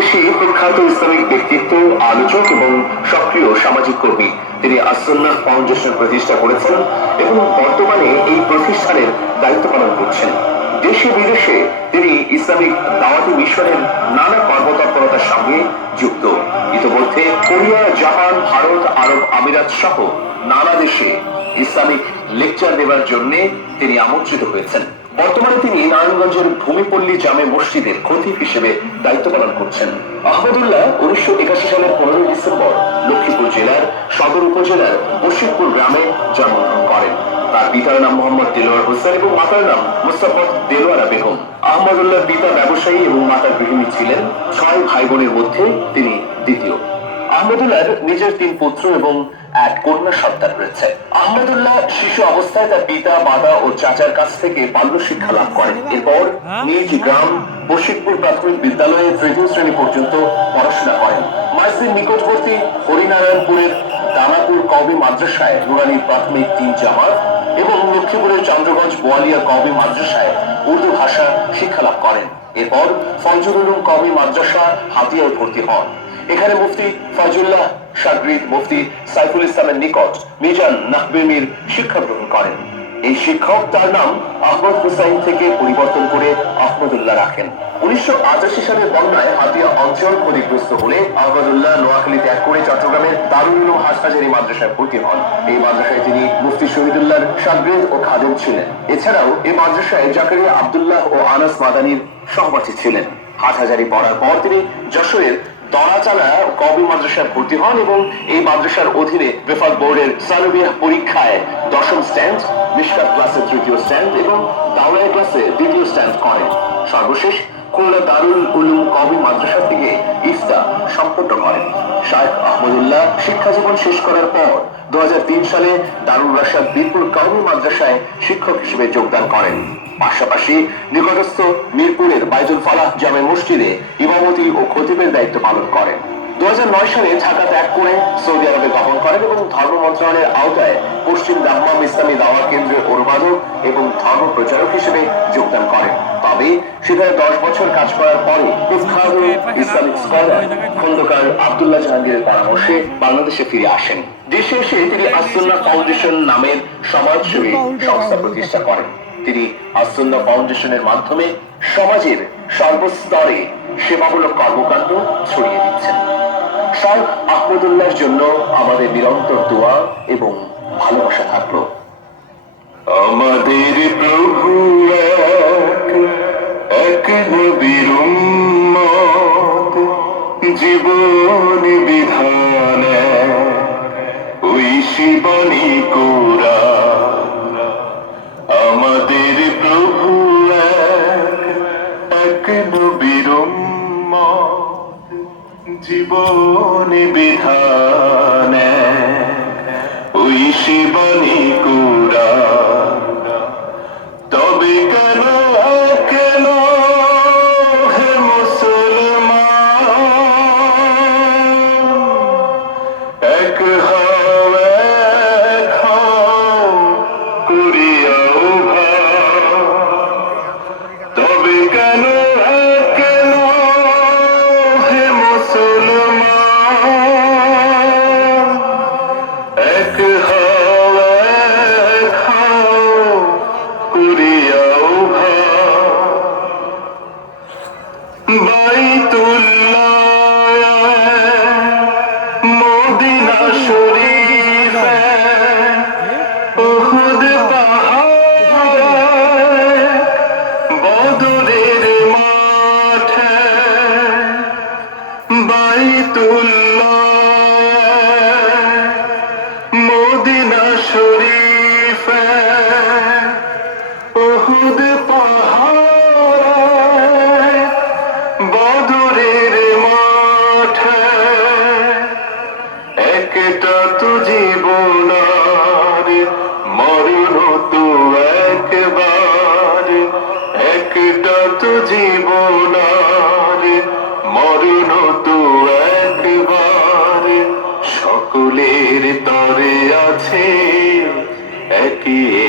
বাংলাদেশি প্রখ্যাত ইসলামিক ব্যক্তিত্ব, আলোচক এবং সক্রিয় সামাজিক কর্মী। তিনি আসন্না ফাউন্ডেশন প্রতিষ্ঠা করেছেন এবং বর্তমানে এই প্রতিষ্ঠানের দায়িত্ব পালন করছেন। দেশে বিদেশে তিনি ইসলামিক দাওয়াতি মিশনের নানা কর্মতৎপরতার সঙ্গে যুক্ত। ইতিমধ্যে কোরিয়া, জাপান, ভারত, আরব আমিরাত সহ নানা দেশে ইসলামিক লেকচার দেওয়ার জন্য তিনি আমন্ত্রিত হয়েছেন। বর্তমানে তিনি নারায়ণগঞ্জের ভূমিপল্লী জামে মসজিদের খতিব হিসেবে দায়িত্ব পালন করছেন। আহমদুল্লাহ উনিশশো একাশি সালের পনেরোই ডিসেম্বর লক্ষ্মীপুর জেলার সদর উপজেলার বশিরপুর গ্রামে জন্মগ্রহণ করেন। তার পিতার নাম মোহাম্মদ দেলোয়ার হোসেন এবং মাতার নাম মুস্তাফা দেলোয়ারা বেগম। আহমদুল্লাহ পিতা ব্যবসায়ী এবং মাতার গৃহিণী ছিলেন। ছয় ভাই বোনের মধ্যে তিনি দ্বিতীয়। আহমদুল্লাহর নিজের তিন পুত্র এবং এক কন্যা সন্তান রয়েছে। আহমদুল্লাহ শিশু অবস্থায় তার পিতা মাতা ও চাচার কাছ থেকে বাল্য শিক্ষা লাভ করেন। এরপর নিজ গ্রাম বশিকপুর প্রাথমিক বিদ্যালয়ে তৃতীয় শ্রেণি পর্যন্ত পড়াশোনা করেন। মাইসির নিকটবর্তী হরিনারায়ণপুরের দানাপুর কবি মাদ্রাসায় নুরানি প্রাথমিক তিন জামাত এবং লক্ষ্মীপুরের চন্দ্রগঞ্জ বোয়ালিয়া কবি মাদ্রাসায় উর্দু ভাষা শিক্ষা লাভ করেন। এরপর ফজল উলুম কবি মাদ্রাসা হাতিয়ায় ভর্তি হন। এখানে মুফতি ফজুল্লাহ সাগরিদ মুফতি সাইফুল ইসলামের নিকট মিজান নাহবেমির শিক্ষা গ্রহণ করেন। এই শিক্ষক তার নাম আহমদ হুসাইন থেকে পরিবর্তন করে আহমদুল্লাহ রাখেন। উনিশশো আটাশি সালের বন্যায় হাতিয়া অঞ্চল ক্ষতিগ্রস্ত হলে আহমদুল্লাহ নোয়াখালী ত্যাগ করে চট্টগ্রামের দারুল হাসপাজারি মাদ্রাসায় ভর্তি হন। এই মাদ্রাসায় তিনি মুফতি শহীদুল্লাহর সাগরিদ ও খাদেম ছিলেন। এছাড়াও এই মাদ্রাসায় জাকারিয়া আবদুল্লাহ ও আনাস মাদানির সহপাঠী ছিলেন। হাটহাজারি পড়ার পর তিনি যশোরের দরাচালা কবি মাদ্রাসায় ভর্তি হন এবং এই মাদ্রাসার অধীনে বেফাক বোর্ডের সালবিয়া পরীক্ষায় দশম স্ট্যান্ড মিশকাত ক্লাসে তৃতীয় স্ট্যান্ড এবং দাওয়াই ক্লাসে দ্বিতীয় স্ট্যান্ড করেন। সর্বশেষ খুলনা দারুল উলুম কবি মাদ্রাসা থেকে ইফতা সম্পন্ন করেন। শায়েখ আহমদুল্লাহ শিক্ষা জীবন শেষ করার পর দুহাজার তিন সালে দারুল রাশাদ বীরপুর কওমি মাদ্রাসায় শিক্ষক হিসেবে যোগদান করেন। পাশাপাশি নিকটস্থ মিরপুরের বাইতুল ফালাহ জামে মসজিদে ইমামতি ও খতিবের দায়িত্ব পালন করেন। দু সালে ঢাকা ত্যাগ করে সৌদি আরবে গমন করেন এবং ধর্ম মন্ত্রণালয়ের আওতায় পশ্চিম দাম্মাম ইসলামী দাওয়া কেন্দ্রের অনুবাদক এবং ধর্ম প্রচারক হিসেবে যোগদান করেন। তবে সেখানে দশ বছর কাজ করার পরে ইসলামিক স্কলার খন্দকার আব্দুল্লাহ জাহাঙ্গীরের পরামর্শে বাংলাদেশে ফিরে আসেন। দেশে এসে তিনি আসুল্লাহ ফাউন্ডেশন নামের সমাজসেবী সংস্থা প্রতিষ্ঠা করেন। তিনি আসন্দা ফাউন্ডেশনের মাধ্যমে সমাজের সর্বস্তরে সেবামূলক কর্মকাণ্ড ছড়িয়ে দিচ্ছেন। শাহ আহমদুল্লাহর জন্য আমাদের নিরন্তর দোয়া এবং ভালোবাসা থাকল। জীবন বিধান। ওই শিবনী কুরা তবে কেন وجوه তরে আছে একই